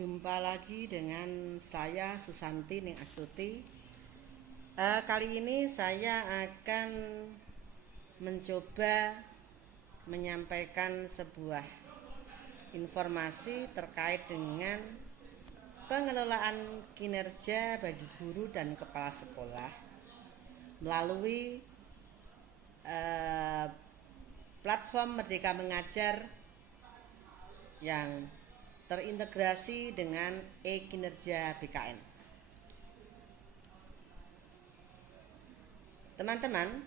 Jumpa lagi dengan saya Susanti Ning Astuti. Kali ini saya akan mencoba menyampaikan sebuah informasi terkait dengan pengelolaan kinerja bagi guru dan kepala sekolah melalui platform Merdeka Mengajar yang terintegrasi dengan e-kinerja BKN. Teman-teman,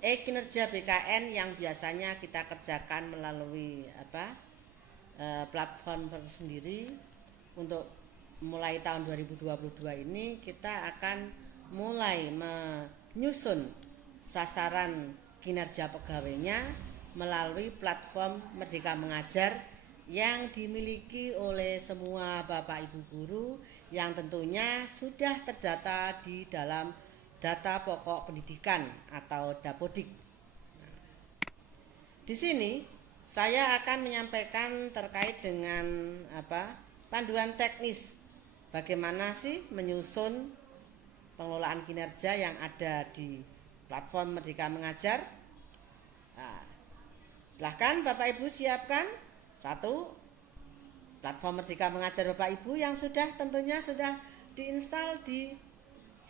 e-kinerja BKN yang biasanya kita kerjakan melalui platform tersendiri, untuk mulai tahun 2022 ini kita akan mulai menyusun sasaran kinerja pegawainya melalui platform Merdeka Mengajar yang dimiliki oleh semua Bapak Ibu guru yang tentunya sudah terdata di dalam data pokok pendidikan atau Dapodik. Di sini saya akan menyampaikan terkait dengan panduan teknis bagaimana sih menyusun pengelolaan kinerja yang ada di platform Merdeka Mengajar. Silahkan Bapak Ibu siapkan satu platform Merdeka Mengajar Bapak Ibu yang tentunya sudah diinstal di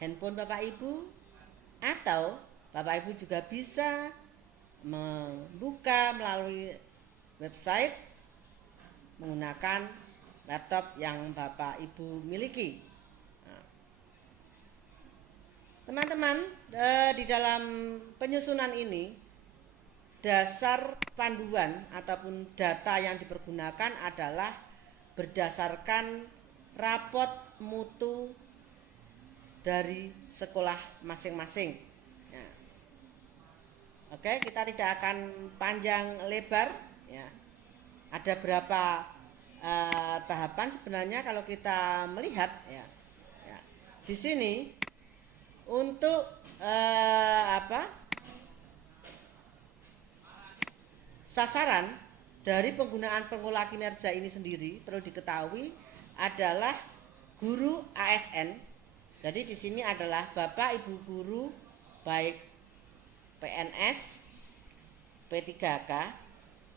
handphone Bapak Ibu, atau Bapak Ibu juga bisa membuka melalui website menggunakan laptop yang Bapak Ibu miliki. Teman-teman, di dalam penyusunan ini dasar panduan ataupun data yang dipergunakan adalah berdasarkan rapot mutu dari sekolah masing-masing. Oke, kita tidak akan panjang lebar. Ada berapa tahapan sebenarnya kalau kita melihat. Di sini untuk sasaran dari penggunaan pengelola kinerja ini sendiri perlu diketahui adalah guru ASN. Jadi di sini adalah Bapak Ibu guru baik PNS, P3K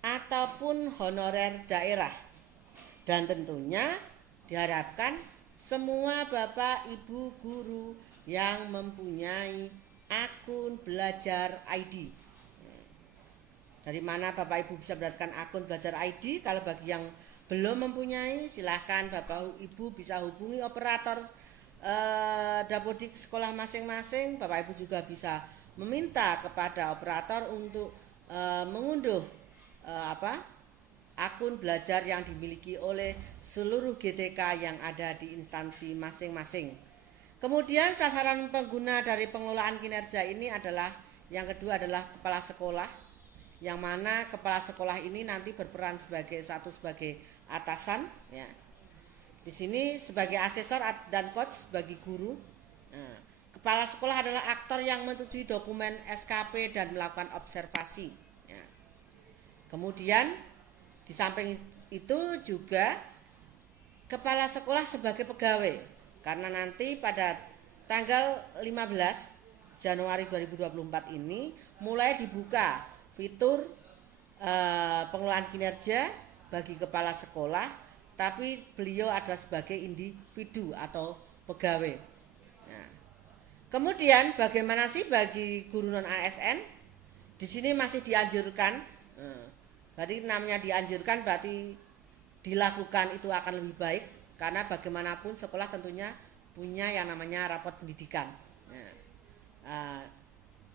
ataupun honorer daerah. Dan tentunya diharapkan semua Bapak Ibu guru yang mempunyai akun Belajar ID. Dari mana Bapak Ibu bisa mendapatkan akun Belajar ID? Kalau bagi yang belum mempunyai, silahkan Bapak Ibu bisa hubungi operator Dapodik sekolah masing-masing. Bapak Ibu juga bisa meminta kepada operator untuk mengunduh akun belajar yang dimiliki oleh seluruh GTK yang ada di instansi masing-masing. Kemudian sasaran pengguna dari pengelolaan kinerja ini adalah yang kedua adalah kepala sekolah, yang mana kepala sekolah ini nanti berperan sebagai atasan, ya. Di sini sebagai asesor dan coach bagi guru. Kepala sekolah adalah aktor yang menyetujui dokumen SKP dan melakukan observasi. Kemudian di samping itu juga kepala sekolah sebagai pegawai, karena nanti pada tanggal 15 Januari 2024 ini mulai dibuka fitur pengelolaan kinerja bagi kepala sekolah, tapi beliau adalah sebagai individu atau pegawai. Kemudian bagaimana sih bagi guru non ASN? Di sini masih dianjurkan. Berarti namanya dianjurkan berarti dilakukan itu akan lebih baik, karena bagaimanapun sekolah tentunya punya yang namanya rapot pendidikan.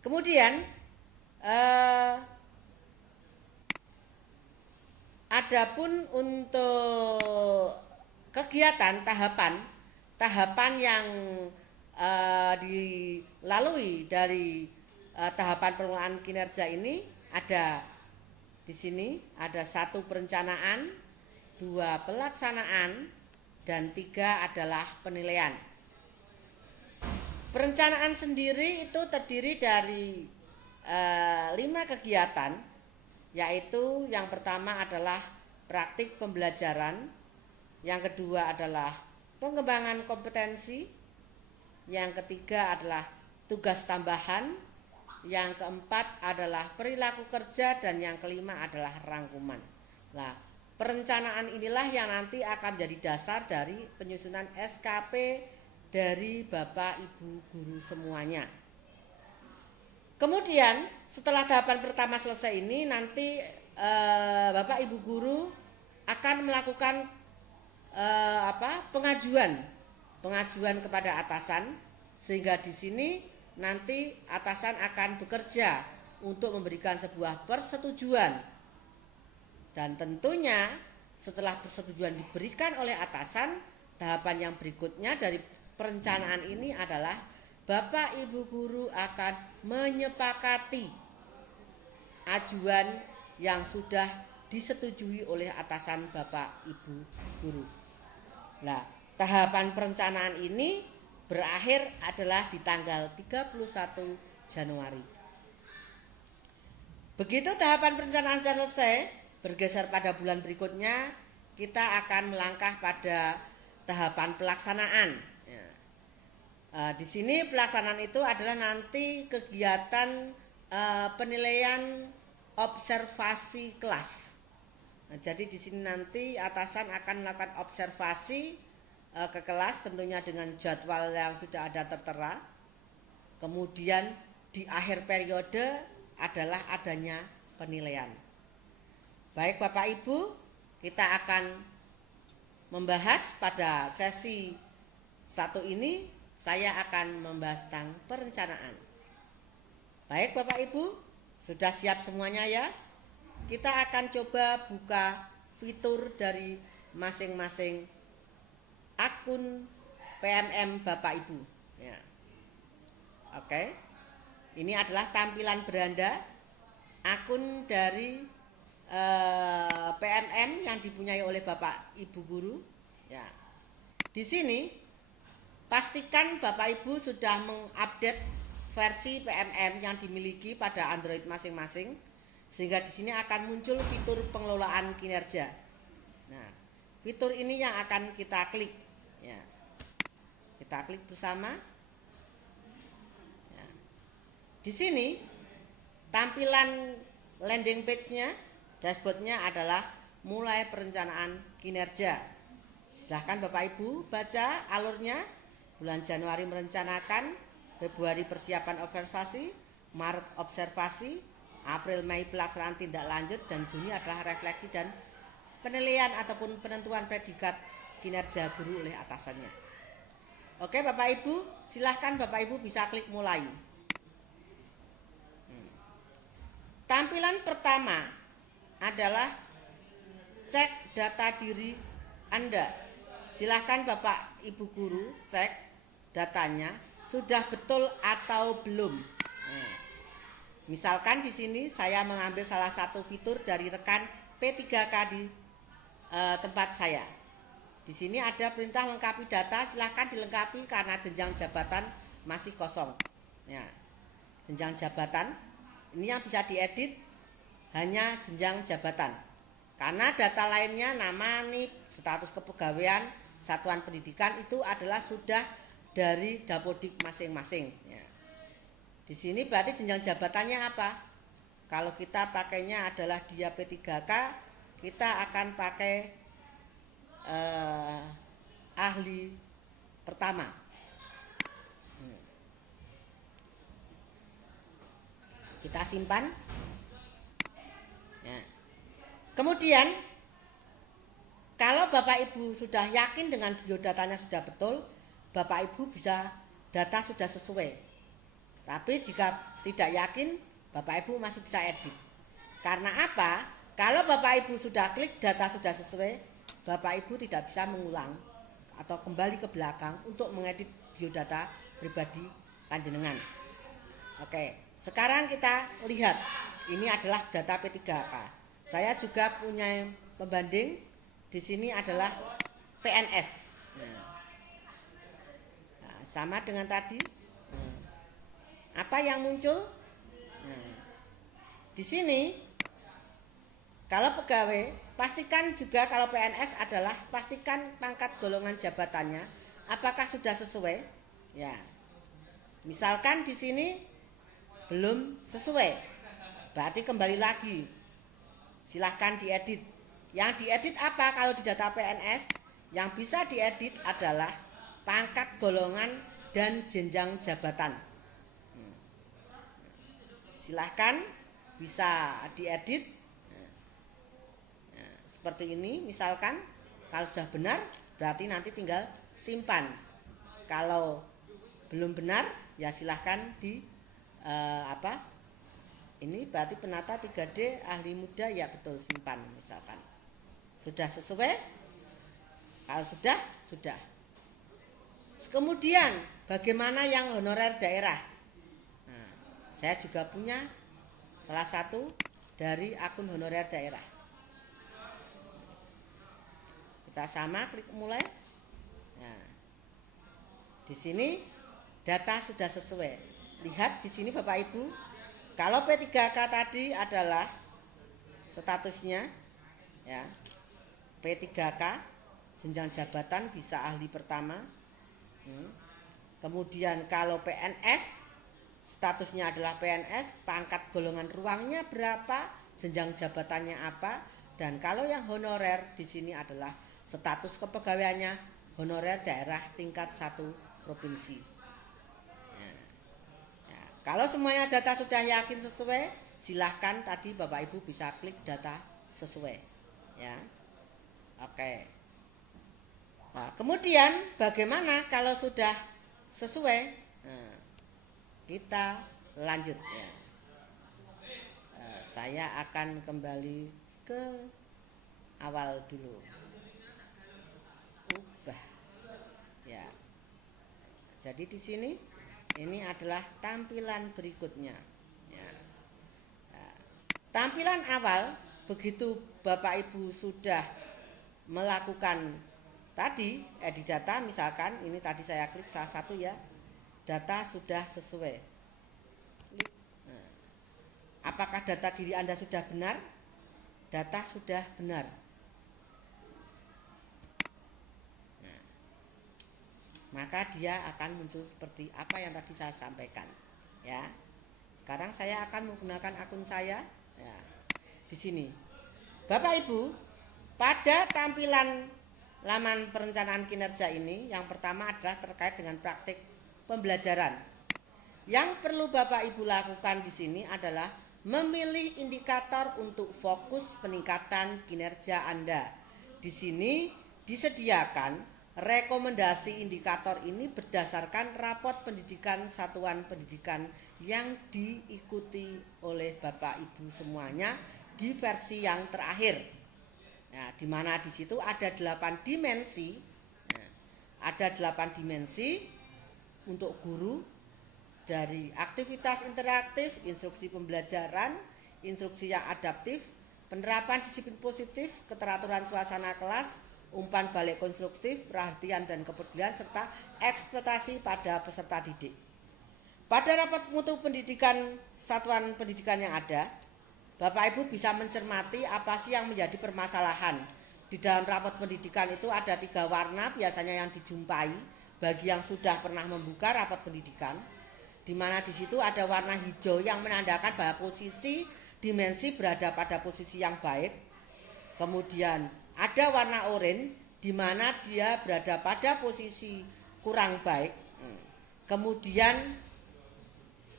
Kemudian adapun untuk kegiatan tahapan yang dilalui dari tahapan pengelolaan kinerja ini ada di sini, ada 1 perencanaan, 2 pelaksanaan, dan 3 adalah penilaian. Perencanaan sendiri itu terdiri dari 5 kegiatan, yaitu yang pertama adalah praktik pembelajaran, Yang kedua adalah pengembangan kompetensi. Yang ketiga adalah tugas tambahan. Yang keempat adalah perilaku kerja, dan yang kelima adalah rangkuman. Nah, perencanaan inilah yang nanti akan menjadi dasar dari penyusunan SKP dari Bapak Ibu guru semuanya. Kemudian setelah tahapan pertama selesai ini, nanti Bapak Ibu guru akan melakukan pengajuan kepada atasan, sehingga di sini nanti atasan akan bekerja untuk memberikan sebuah persetujuan. Dan tentunya setelah persetujuan diberikan oleh atasan, tahapan yang berikutnya dari perencanaan ini adalah Bapak Ibu guru akan menyepakati ajuan yang sudah disetujui oleh atasan Bapak Ibu guru. Nah, tahapan perencanaan ini berakhir adalah di tanggal 31 Januari. Begitu tahapan perencanaan selesai, bergeser pada bulan berikutnya, kita akan melangkah pada tahapan pelaksanaan. Di sini pelaksanaan itu adalah nanti kegiatan penilaian observasi kelas. Nah, jadi di sini nanti atasan akan melakukan observasi ke kelas, tentunya dengan jadwal yang sudah ada tertera. Kemudian di akhir periode adalah adanya penilaian. Baik Bapak Ibu, kita akan membahas pada sesi 1 ini. Saya akan membahas tentang perencanaan. Baik Bapak Ibu, sudah siap semuanya ya? Kita akan coba buka fitur dari masing-masing akun PMM Bapak Ibu ya. Oke. Ini adalah tampilan beranda akun dari PMM yang dipunyai oleh Bapak Ibu guru ya. Di sini pastikan Bapak Ibu sudah mengupdate versi PMM yang dimiliki pada Android masing-masing, sehingga di sini akan muncul fitur pengelolaan kinerja. Nah, fitur ini yang akan kita klik ya. Kita klik bersama ya. Di sini tampilan landing page-nya, dashboard-nya adalah mulai perencanaan kinerja. Silahkan Bapak Ibu baca alurnya. Bulan Januari merencanakan, Februari persiapan observasi, Maret observasi, April Mei pelaksanaan tindak lanjut, dan Juni adalah refleksi dan penilaian ataupun penentuan predikat kinerja guru oleh atasannya. Oke Bapak Ibu, silahkan Bapak Ibu bisa klik mulai. Tampilan pertama adalah cek data diri Anda. Silahkan Bapak Ibu guru cek datanya sudah betul atau belum. Nah, misalkan di sini saya mengambil salah satu fitur dari rekan P3K di tempat saya. Di sini ada perintah lengkapi data, silahkan dilengkapi karena jenjang jabatan masih kosong. Ya, jenjang jabatan ini yang bisa diedit hanya jenjang jabatan. Karena data lainnya, nama, NIP, status kepegawaian, satuan pendidikan itu adalah sudah dari Dapodik masing-masing. Ya. Di sini berarti jenjang jabatannya apa? Kalau kita pakainya adalah dia P3K, kita akan pakai ahli pertama. Kita simpan. Ya. Kemudian kalau Bapak Ibu sudah yakin dengan biodatanya sudah betul, Bapak Ibu bisa data sudah sesuai. Tapi jika tidak yakin, Bapak Ibu masih bisa edit. Karena apa? Kalau Bapak Ibu sudah klik data sudah sesuai, Bapak Ibu tidak bisa mengulang atau kembali ke belakang untuk mengedit biodata pribadi panjenengan. Oke, sekarang kita lihat. Ini adalah data P3K. Saya juga punya pembanding. Di sini adalah PNS. Nah, sama dengan tadi. Apa yang muncul? Nah, di sini kalau pegawai pastikan juga kalau PNS adalah pastikan pangkat golongan jabatannya apakah sudah sesuai. Ya. Misalkan di sini belum sesuai, berarti kembali lagi. Silahkan diedit. Yang diedit apa kalau di data PNS? Yang bisa diedit adalah pangkat golongan dan jenjang jabatan. Silahkan bisa diedit seperti ini. Misalkan kalau sudah benar berarti nanti tinggal simpan. Kalau belum benar ya silahkan di ini berarti penata 3D ahli muda, ya betul, simpan misalkan. Sudah sesuai? Kalau sudah. Kemudian bagaimana yang honorer daerah? Nah, saya juga punya salah satu dari akun honorer daerah. Kita sama klik mulai. Nah, di sini data sudah sesuai. Lihat di sini Bapak Ibu, kalau P3K tadi adalah statusnya ya, P3K jenjang jabatan bisa ahli pertama. Kemudian kalau PNS statusnya adalah PNS, pangkat golongan ruangnya berapa, jenjang jabatannya apa, dan kalau yang honorer di sini adalah status kepegawaiannya honorer daerah tingkat 1 provinsi. Ya, kalau semuanya data sudah yakin sesuai, silahkan tadi Bapak Ibu bisa klik data sesuai. Ya, oke. Nah, kemudian bagaimana kalau sudah sesuai? Nah, kita lanjut ya. Saya akan kembali ke awal dulu. Ubah. Ya. Jadi di sini ini adalah tampilan berikutnya. Ya. Nah, tampilan awal begitu Bapak Ibu sudah melakukan tadi edit data, misalkan ini tadi saya klik salah satu ya, data sudah sesuai. Nah, apakah data diri Anda sudah benar? Data sudah benar. Nah, maka dia akan muncul seperti apa yang tadi saya sampaikan. Ya, sekarang saya akan menggunakan akun saya. Ya, di sini, Bapak Ibu, pada tampilan laman perencanaan kinerja ini, yang pertama adalah terkait dengan praktik pembelajaran. Yang perlu Bapak Ibu lakukan di sini adalah memilih indikator untuk fokus peningkatan kinerja Anda. Di sini disediakan rekomendasi indikator ini berdasarkan rapot pendidikan satuan pendidikan yang diikuti oleh Bapak Ibu semuanya di versi yang terakhir. Nah, di mana di situ ada 8 dimensi. Nah, ada 8 dimensi untuk guru, dari aktivitas interaktif, instruksi pembelajaran, instruksi yang adaptif, penerapan disiplin positif, keteraturan suasana kelas, umpan balik konstruktif, perhatian dan kepedulian, serta ekspektasi pada peserta didik. Pada rapat mutu pendidikan satuan pendidikan yang ada, Bapak Ibu bisa mencermati apa sih yang menjadi permasalahan. Di dalam rapat pendidikan itu ada 3 warna biasanya yang dijumpai bagi yang sudah pernah membuka rapat pendidikan, di mana di situ ada warna hijau yang menandakan bahwa posisi dimensi berada pada posisi yang baik. Kemudian ada warna oranye di mana dia berada pada posisi kurang baik. Kemudian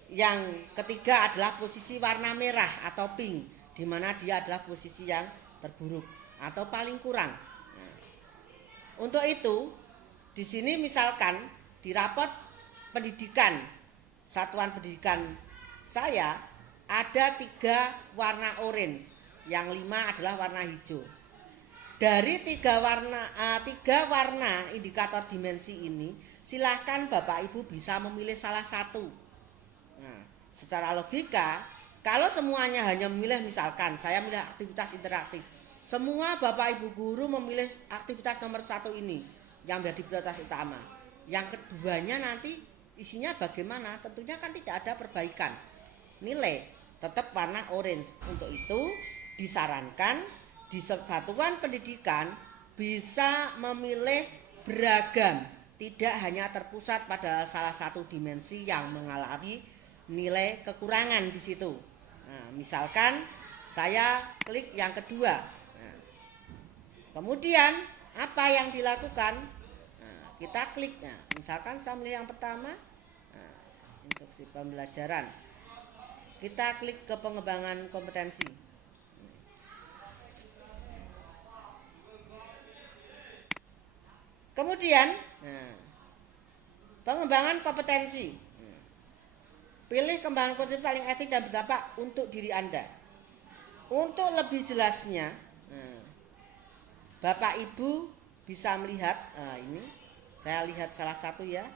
yang ketiga adalah posisi warna merah atau pink, di mana dia adalah posisi yang terburuk atau paling kurang. Nah, untuk itu, di sini misalkan di rapot pendidikan satuan pendidikan saya ada 3 warna orange, yang 5 adalah warna hijau. Dari 3 warna indikator dimensi ini, silahkan Bapak Ibu bisa memilih salah satu. Nah, secara logika, kalau semuanya hanya memilih, misalkan saya memilih aktivitas interaktif, semua Bapak Ibu guru memilih aktivitas nomor 1 ini yang menjadi prioritas utama. Yang keduanya nanti isinya bagaimana? Tentunya kan tidak ada perbaikan. Nilai tetap warna orange. Untuk itu disarankan di satuan pendidikan bisa memilih beragam, tidak hanya terpusat pada salah satu dimensi yang mengalami nilai kekurangan di situ. Nah, misalkan saya klik yang kedua. Nah, kemudian apa yang dilakukan? Nah, kita klik. Nah, misalkan saya milih yang pertama, nah, instruksi pembelajaran. Kita klik ke pengembangan kompetensi. Kemudian, nah, pengembangan kompetensi. Pilih kembangan kompetensi paling etik dan berdampak untuk diri Anda. Untuk lebih jelasnya, Bapak Ibu bisa melihat, ini saya lihat salah satu ya,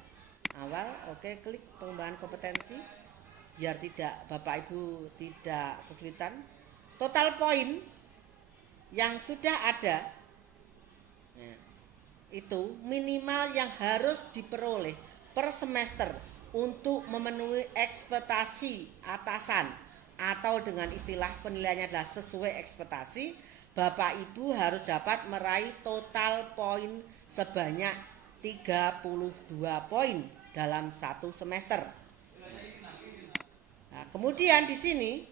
awal, oke, klik pengembangan kompetensi, biar tidak Bapak Ibu tidak kesulitan. Total poin yang sudah ada, itu minimal yang harus diperoleh per semester untuk memenuhi ekspektasi atasan, atau dengan istilah penilaiannya adalah sesuai ekspektasi. Bapak Ibu harus dapat meraih total poin sebanyak 32 poin dalam satu semester. Nah, kemudian di sini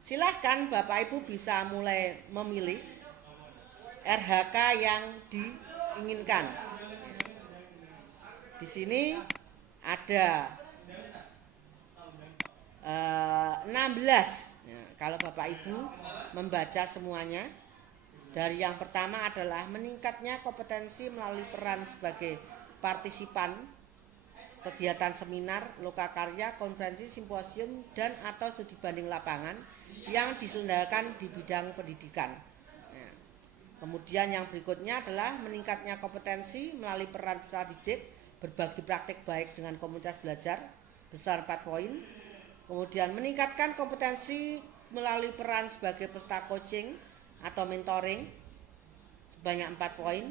silahkan Bapak Ibu bisa mulai memilih RHK yang diinginkan. Di sini ada 16. Ya, kalau Bapak Ibu membaca semuanya, dari yang pertama adalah meningkatnya kompetensi melalui peran sebagai partisipan kegiatan seminar, lokakarya, konferensi, simposium, dan atau studi banding lapangan yang diselenggarakan di bidang pendidikan. Ya. Kemudian yang berikutnya adalah meningkatnya kompetensi melalui peran peserta didik berbagi praktik baik dengan komunitas belajar, besar 4 poin. Kemudian meningkatkan kompetensi melalui peran sebagai peserta coaching atau mentoring sebanyak 4 poin.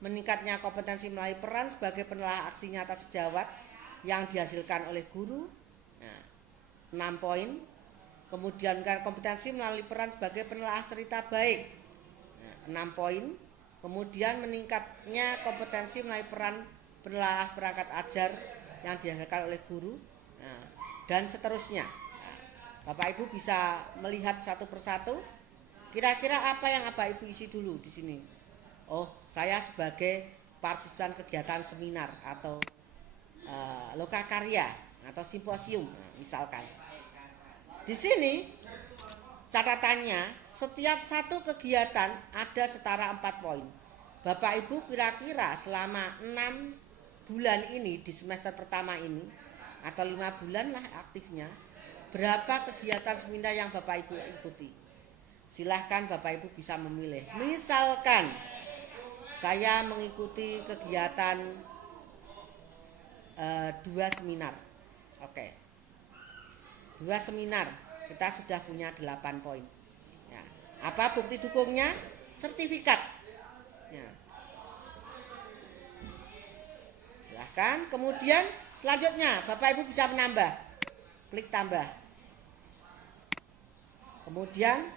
Meningkatnya kompetensi melalui peran sebagai penelaah aksi nyata sejawat yang dihasilkan oleh guru, 6 poin. Kemudian kompetensi melalui peran sebagai penelaah cerita baik, 6 poin. Kemudian meningkatnya kompetensi melalui peran penelaah perangkat ajar yang dihasilkan oleh guru, dan seterusnya. Bapak Ibu bisa melihat satu persatu. Kira-kira apa yang Bapak Ibu isi dulu di sini? Oh, saya sebagai partisipan kegiatan seminar atau lokakarya atau simposium, misalkan. Di sini catatannya, setiap satu kegiatan ada setara 4 poin. Bapak Ibu kira-kira selama 6 bulan ini di semester pertama ini, atau 5 bulan lah aktifnya, berapa kegiatan seminar yang Bapak Ibu ikuti? Silahkan Bapak Ibu bisa memilih. Misalkan saya mengikuti kegiatan 2 seminar. Oke. 2 seminar, kita sudah punya 8 poin. Ya. Apa bukti dukungnya? Sertifikat. Ya. Silahkan. Kemudian selanjutnya Bapak Ibu bisa menambah. Klik tambah. Kemudian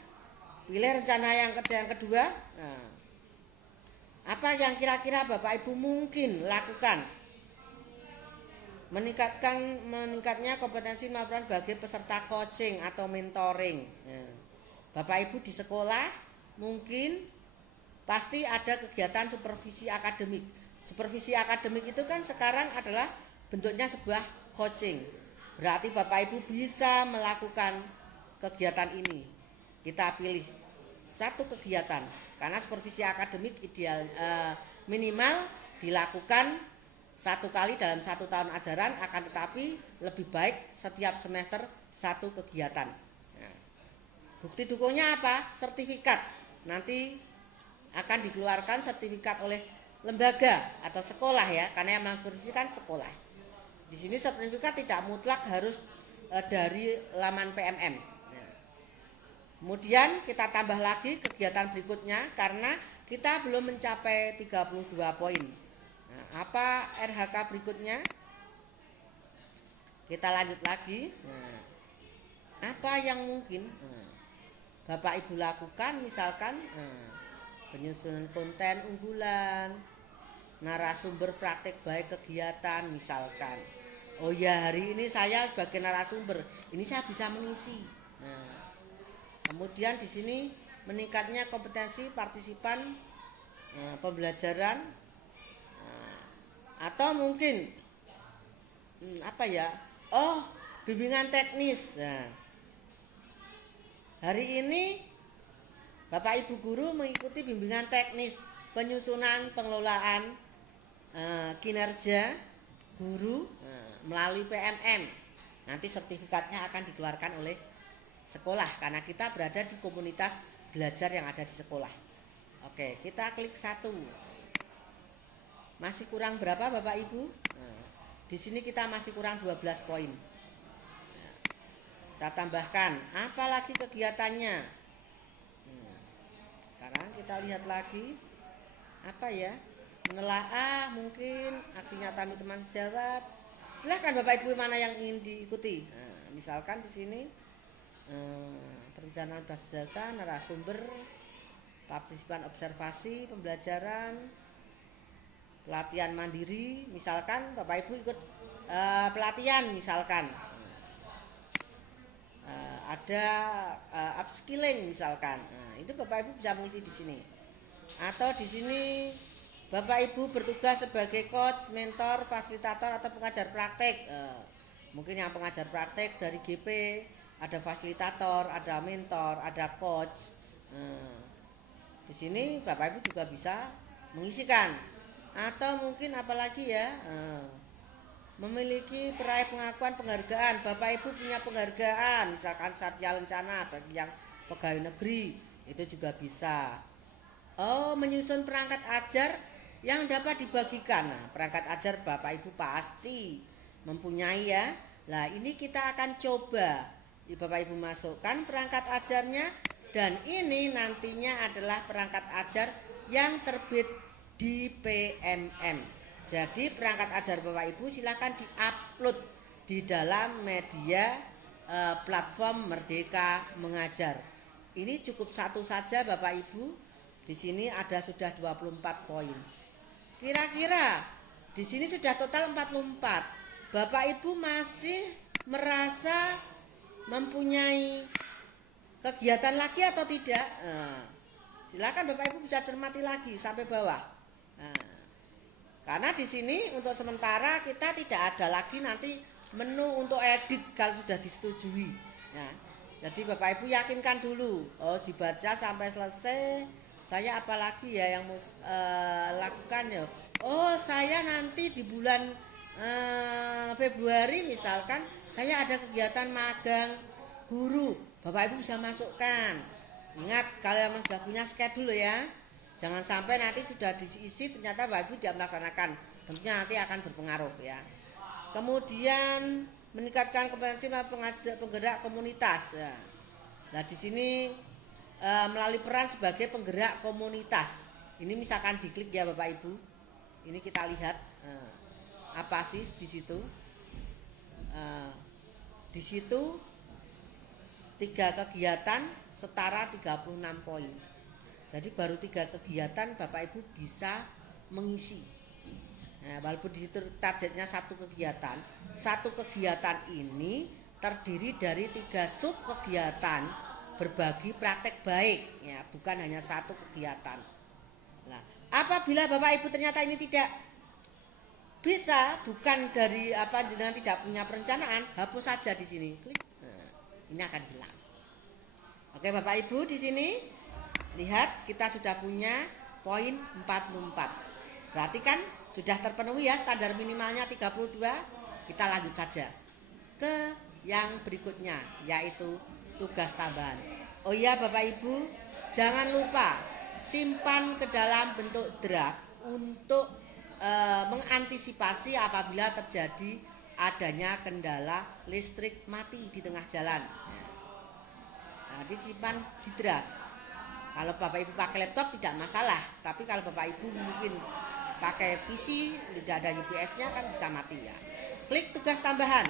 pilih rencana yang kedua. Nah, apa yang kira-kira Bapak Ibu mungkin lakukan? Meningkatnya kompetensi peran sebagai peserta coaching atau mentoring. Nah, Bapak Ibu di sekolah mungkin pasti ada kegiatan supervisi akademik. Supervisi akademik itu kan sekarang adalah bentuknya sebuah coaching. Berarti Bapak Ibu bisa melakukan kegiatan ini. Kita pilih satu kegiatan, karena supervisi akademik ideal minimal dilakukan 1 kali dalam 1 tahun ajaran, akan tetapi lebih baik setiap semester 1 kegiatan. Nah, bukti dukungnya apa? Sertifikat. Nanti akan dikeluarkan sertifikat oleh lembaga atau sekolah ya, karena yang supervisi kan sekolah. Di sini sertifikat tidak mutlak harus dari laman PMM. Kemudian kita tambah lagi kegiatan berikutnya karena kita belum mencapai 32 poin. Nah, apa RHK berikutnya? Kita lanjut lagi. Nah, apa yang mungkin? Nah, Bapak Ibu lakukan, misalkan penyusunan konten unggulan, narasumber praktek baik kegiatan misalkan. Oh ya, hari ini saya sebagai narasumber, ini saya bisa mengisi. Nah, kemudian di sini meningkatnya kompetensi partisipan pembelajaran, atau mungkin apa ya? Oh, bimbingan teknis. Nah, hari ini Bapak Ibu guru mengikuti bimbingan teknis penyusunan pengelolaan kinerja guru melalui PMM. Nanti sertifikatnya akan dikeluarkan oleh sekolah karena kita berada di komunitas belajar yang ada di sekolah. Oke, kita klik 1. Masih kurang berapa Bapak Ibu? Di sini kita masih kurang 12 poin. Kita tambahkan, apalagi kegiatannya? Sekarang kita lihat lagi, apa ya? Menelaah mungkin, aksi nyata teman sejawat. Silahkan Bapak Ibu mana yang ingin diikuti. Nah, misalkan di sini perencanaan basis data, narasumber, partisipan observasi, pembelajaran, pelatihan mandiri. Misalkan Bapak Ibu ikut pelatihan misalkan. Ada upskilling misalkan. Nah, itu Bapak Ibu bisa mengisi di sini. Atau di sini Bapak Ibu bertugas sebagai coach, mentor, fasilitator atau pengajar praktek. Mungkin yang pengajar praktek dari GP, ada fasilitator, ada mentor, ada coach. Di sini Bapak Ibu juga bisa mengisikan. Atau mungkin apalagi ya, memiliki peraih pengakuan penghargaan. Bapak Ibu punya penghargaan, misalkan Satya Lencana bagi yang pegawai negeri, itu juga bisa. Oh, menyusun perangkat ajar yang dapat dibagikan. Nah, perangkat ajar Bapak Ibu pasti mempunyai ya. Nah, ini kita akan coba. Bapak Ibu masukkan perangkat ajarnya, dan ini nantinya adalah perangkat ajar yang terbit di PMM. Jadi perangkat ajar Bapak Ibu silakan diupload di dalam media platform Merdeka Mengajar. Ini cukup satu saja Bapak Ibu. Di sini ada sudah 24 poin. Kira-kira di sini sudah total 44. Bapak Ibu masih merasa mempunyai kegiatan lagi atau tidak? Silakan Bapak Ibu bisa cermati lagi sampai bawah. Karena di sini untuk sementara kita tidak ada lagi nanti menu untuk edit kalau sudah disetujui. Nah, jadi Bapak Ibu yakinkan dulu. Oh, dibaca sampai selesai. Saya apalagi ya yang lakukan ya. Oh, saya nanti di bulan Februari misalkan saya ada kegiatan magang guru. Bapak Ibu bisa masukkan. Ingat kalau yang sudah punya schedule ya. Jangan sampai nanti sudah diisi ternyata Bapak Ibu tidak melaksanakan. Tentunya nanti akan berpengaruh ya. Kemudian meningkatkan kompetensi penggerak komunitas. Nah, di sini melalui peran sebagai penggerak komunitas. Ini misalkan diklik ya Bapak Ibu. Ini kita lihat apa sih di situ. Di situ 3 kegiatan setara 36 poin. Jadi baru 3 kegiatan Bapak Ibu bisa mengisi. Nah, walaupun di situ targetnya 1 kegiatan. 1 kegiatan ini terdiri dari 3 sub kegiatan berbagi praktek baik, ya, bukan hanya 1 kegiatan. Nah, apabila Bapak Ibu ternyata ini tidak bisa, bukan dari jenengan tidak punya perencanaan, hapus saja di sini. Klik. Nah, ini akan hilang. Oke Bapak Ibu di sini. Lihat kita sudah punya poin 44. Berarti kan sudah terpenuhi ya standar minimalnya 32. Kita lanjut saja ke yang berikutnya yaitu tugas tambahan. Oh iya Bapak Ibu, jangan lupa simpan ke dalam bentuk draft untuk mengantisipasi apabila terjadi adanya kendala listrik mati di tengah jalan. Nah, disimpan di draft. Kalau Bapak Ibu pakai laptop tidak masalah, tapi kalau Bapak Ibu mungkin pakai PC tidak ada UPS-nya kan bisa mati ya. Klik tugas tambahan.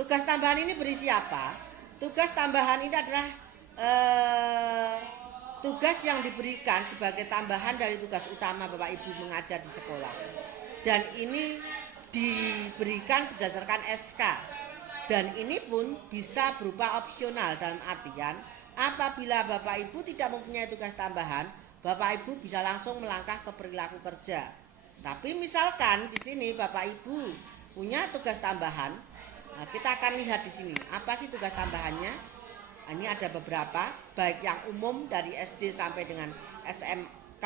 Tugas tambahan ini berisi apa? Tugas tambahan ini adalah tugas yang diberikan sebagai tambahan dari tugas utama Bapak Ibu mengajar di sekolah. Dan ini diberikan berdasarkan SK. Dan ini pun bisa berupa opsional, dalam artian apabila Bapak Ibu tidak mempunyai tugas tambahan, Bapak Ibu bisa langsung melangkah ke perilaku kerja. Tapi misalkan di sini Bapak Ibu punya tugas tambahan, nah kita akan lihat di sini apa sih tugas tambahannya. Ini ada beberapa, baik yang umum dari SD sampai dengan SMK,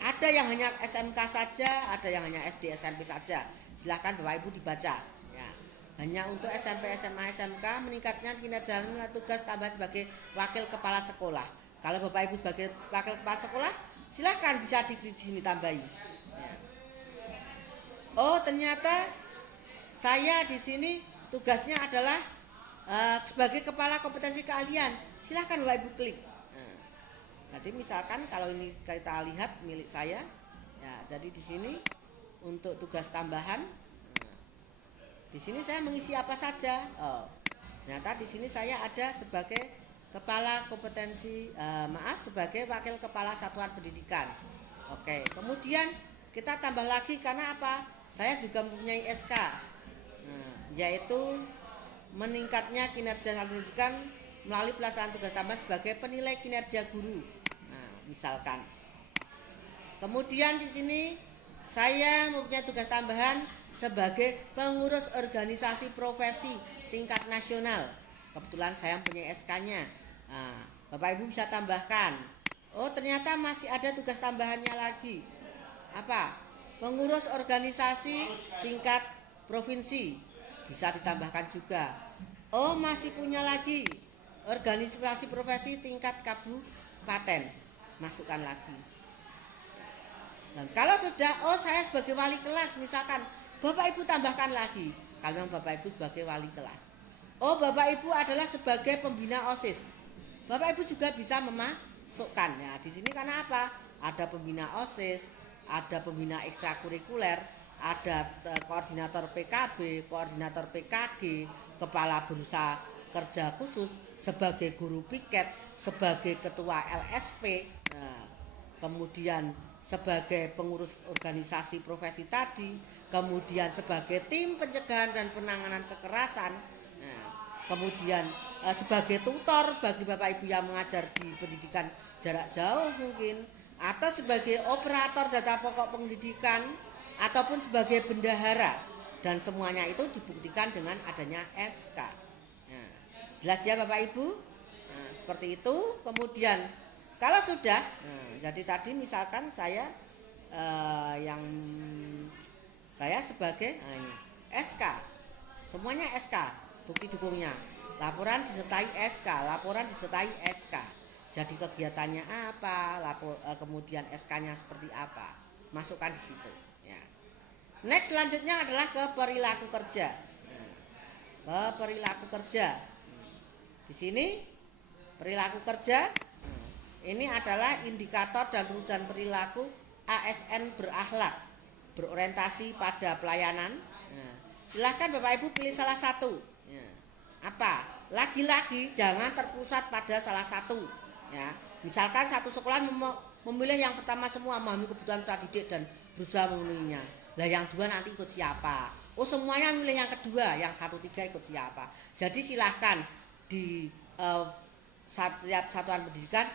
ada yang hanya SMK saja, ada yang hanya SD SMP saja. Silahkan Bapak Ibu dibaca. Ya. Hanya untuk SMP, SMA, SMK meningkatnya kinerja tugas tambahan sebagai wakil kepala sekolah. Kalau Bapak Ibu sebagai wakil kepala sekolah, silahkan bisa di sini tambahi. Ya. Oh ternyata saya di sini tugasnya adalah sebagai kepala kompetensi keahlian. Silahkan Bapak Ibu klik. Nah, jadi misalkan kalau ini kita lihat milik saya, ya jadi di sini untuk tugas tambahan, di sini saya mengisi apa saja. Oh, ternyata di sini saya ada sebagai kepala kompetensi, sebagai wakil kepala satuan pendidikan. Oke, kemudian kita tambah lagi karena apa? Saya juga mempunyai SK, yaitu meningkatnya kinerja satuan pendidikan melalui pelaksanaan tugas tambahan sebagai penilai kinerja guru. Nah, misalkan. Kemudian di sini saya mempunyai tugas tambahan sebagai pengurus organisasi profesi tingkat nasional. Kebetulan saya mempunyai SK-nya. Nah, Bapak Ibu bisa tambahkan. Oh, ternyata masih ada tugas tambahannya lagi. Apa? Pengurus organisasi tingkat provinsi. Bisa ditambahkan juga. Oh, masih punya lagi organisasi profesi tingkat kabupaten. Masukkan lagi. Dan kalau sudah, oh saya sebagai wali kelas misalkan, Bapak Ibu tambahkan lagi. Kalau memang Bapak Ibu sebagai wali kelas. Oh, Bapak Ibu adalah sebagai pembina OSIS. Bapak Ibu juga bisa memasukkan. Ya, di sini karena apa? Ada pembina OSIS, ada pembina ekstrakurikuler, ada koordinator PKB, koordinator PKG, kepala bursa kerja khusus, sebagai guru piket, sebagai ketua LSP, nah, kemudian sebagai pengurus organisasi profesi tadi, kemudian sebagai tim pencegahan dan penanganan kekerasan, nah, kemudian sebagai tutor bagi Bapak Ibu yang mengajar di pendidikan jarak jauh mungkin, atau sebagai operator data pokok pendidikan, ataupun sebagai bendahara, dan semuanya itu dibuktikan dengan adanya SK. Nah, jelas ya Bapak Ibu? Nah, seperti itu. Kemudian kalau sudah, jadi tadi misalkan saya sebagai ini SK, semuanya SK, bukti dukungnya, laporan disertai SK, laporan disertai SK. Jadi kegiatannya apa, kemudian SK-nya seperti apa, masukkan di situ. Next selanjutnya adalah ke perilaku kerja. Ke perilaku kerja. Di sini perilaku kerja ini adalah indikator dan perubahan perilaku ASN berakhlak, berorientasi pada pelayanan. Silahkan Bapak Ibu pilih salah satu. Apa? Lagi-lagi jangan terpusat pada salah satu. Ya, misalkan satu sekolah memilih yang pertama semua memahami kebutuhan peserta didik dan berusaha memenuhinya. Lah yang dua nanti ikut siapa? Oh semuanya milih yang kedua, yang 1, 3 ikut siapa? Jadi silahkan di setiap satuan pendidikan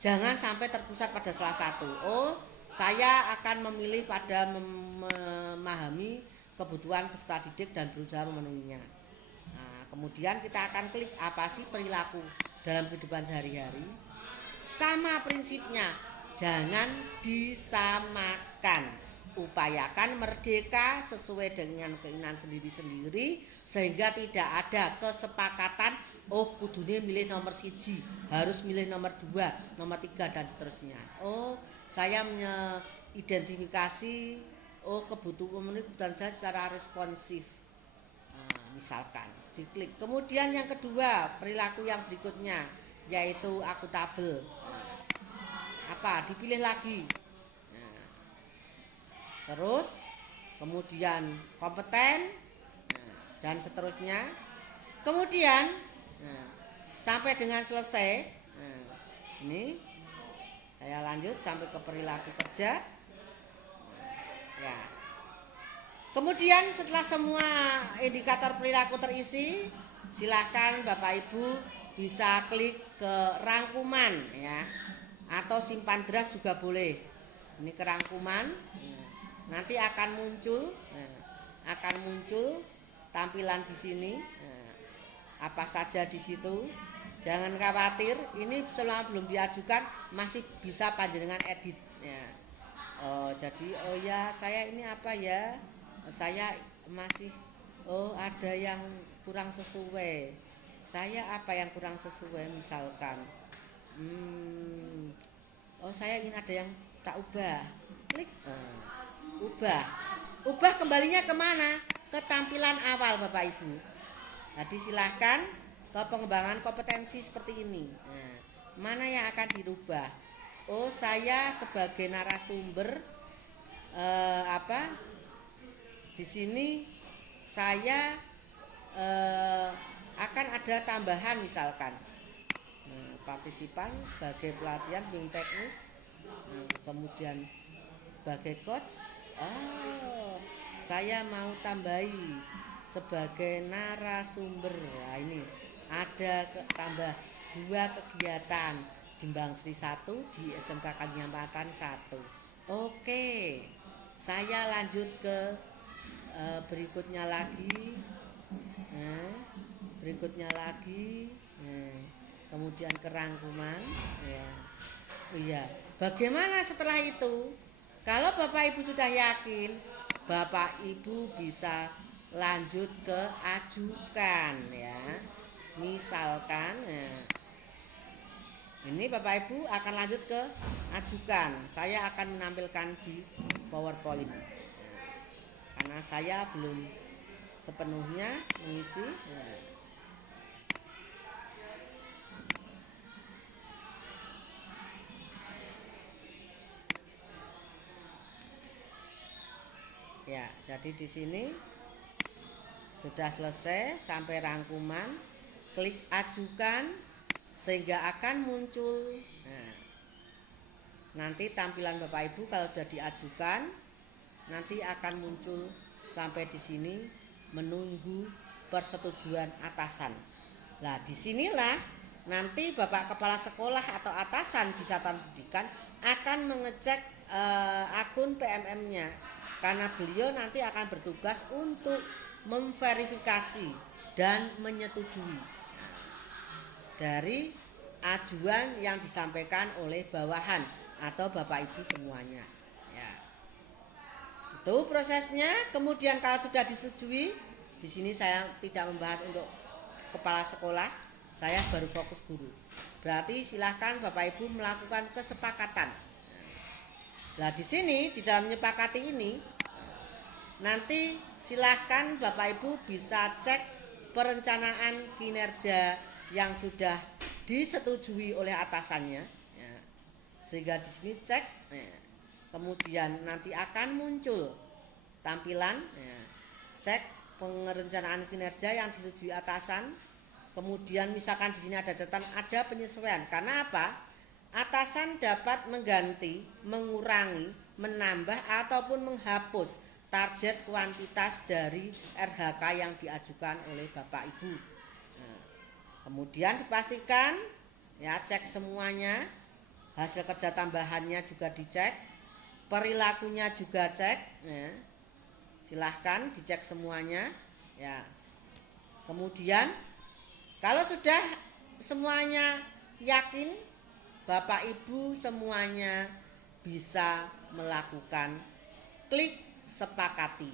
jangan sampai terpusat pada salah satu. Oh saya akan memilih pada memahami kebutuhan peserta didik dan berusaha memenuhinya. Nah, kemudian kita akan klik apa sih perilaku dalam kehidupan sehari-hari. Sama prinsipnya, jangan disamakan. Upayakan merdeka sesuai dengan keinginan sendiri-sendiri, sehingga tidak ada kesepakatan oh kudune milih nomor 1, harus milih nomor 2, nomor 3 dan seterusnya. Oh saya mengidentifikasi kebutuhan saya secara responsif, misalkan diklik. Kemudian yang kedua, perilaku yang berikutnya yaitu akuntabel. Apa? Dipilih lagi. Terus kemudian kompeten dan seterusnya. Kemudian sampai dengan selesai, Ini saya lanjut sampai ke perilaku kerja. Ya. Kemudian setelah semua indikator perilaku terisi, silakan Bapak Ibu bisa klik ke rangkuman ya, atau simpan draft juga boleh. Ini ke rangkuman, nanti akan muncul tampilan di sini. Apa saja di situ. Jangan khawatir, ini selama belum diajukan masih bisa panjenengan edit ya. Jadi saya ini apa ya? Saya masih ada yang kurang sesuai. Saya apa yang kurang sesuai misalkan. Saya ingin ada yang tak ubah. Klik ubah kembalinya kemana? Ke tampilan awal Bapak Ibu. Jadi silahkan ke pengembangan kompetensi seperti ini. Nah, mana yang akan dirubah? Saya sebagai narasumber di sini saya akan ada tambahan misalkan partisipan sebagai pelatihan bimbing teknis, kemudian sebagai coach. Saya mau tambahi sebagai narasumber. Nah, ini ada tambah 2 kegiatan Gimbang Sri 1 di SMK Kanyamatan 1. Oke, saya lanjut ke berikutnya lagi. Kemudian ke rangkuman ya. Iya. Bagaimana setelah itu? Kalau Bapak Ibu sudah yakin, Bapak Ibu bisa lanjut ke ajukan ya. Misalkan ini Bapak Ibu akan lanjut ke ajukan. Saya akan menampilkan di PowerPoint karena saya belum sepenuhnya mengisi ya. Jadi di sini sudah selesai sampai rangkuman, klik ajukan sehingga akan muncul. Nanti tampilan Bapak Ibu kalau sudah diajukan nanti akan muncul sampai di sini menunggu persetujuan atasan. Nah, disinilah nanti Bapak Kepala Sekolah atau atasan di Satuan Pendidikan akan mengecek akun PMM-nya karena beliau nanti akan bertugas untuk memverifikasi dan menyetujui dari ajuan yang disampaikan oleh bawahan atau Bapak Ibu semuanya. Ya. Itu prosesnya. Kemudian kalau sudah disetujui, di sini saya tidak membahas untuk kepala sekolah, saya baru fokus guru. Berarti silahkan Bapak Ibu melakukan kesepakatan. Nah, di sini di dalam menyepakati ini nanti silahkan Bapak Ibu bisa cek perencanaan kinerja yang sudah disetujui oleh atasannya, ya. Sehingga di sini cek, kemudian nanti akan muncul tampilan, ya. Cek perencanaan kinerja yang disetujui atasan. Kemudian misalkan di sini ada catatan ada penyesuaian. Karena apa? Atasan dapat mengganti, mengurangi, menambah ataupun menghapus target kuantitas dari RHK yang diajukan oleh Bapak Ibu. Nah, kemudian dipastikan ya, cek semuanya, hasil kerja tambahannya juga dicek, perilakunya juga cek, ya. Silahkan dicek semuanya ya. Kemudian kalau sudah semuanya yakin, Bapak Ibu semuanya bisa melakukan klik sepakati.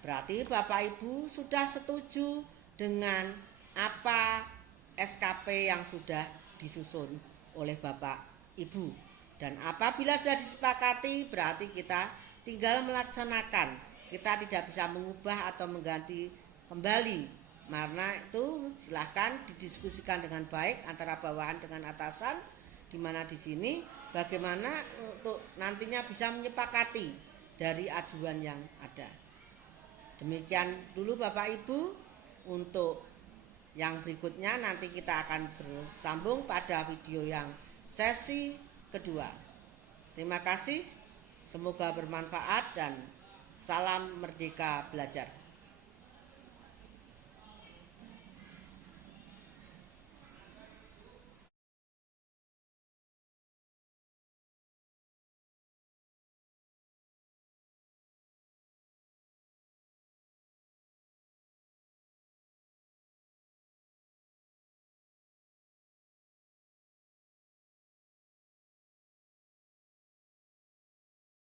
Berarti Bapak Ibu sudah setuju dengan apa SKP yang sudah disusun oleh Bapak Ibu. Dan apabila sudah disepakati, berarti kita tinggal melaksanakan. Kita tidak bisa mengubah atau mengganti kembali. Karena itu silahkan didiskusikan dengan baik antara bawahan dengan atasan, di mana di sini bagaimana untuk nantinya bisa menyepakati dari ajuan yang ada. Demikian dulu Bapak Ibu. Untuk yang berikutnya nanti kita akan bersambung pada video yang sesi kedua. Terima kasih, semoga bermanfaat dan salam merdeka belajar.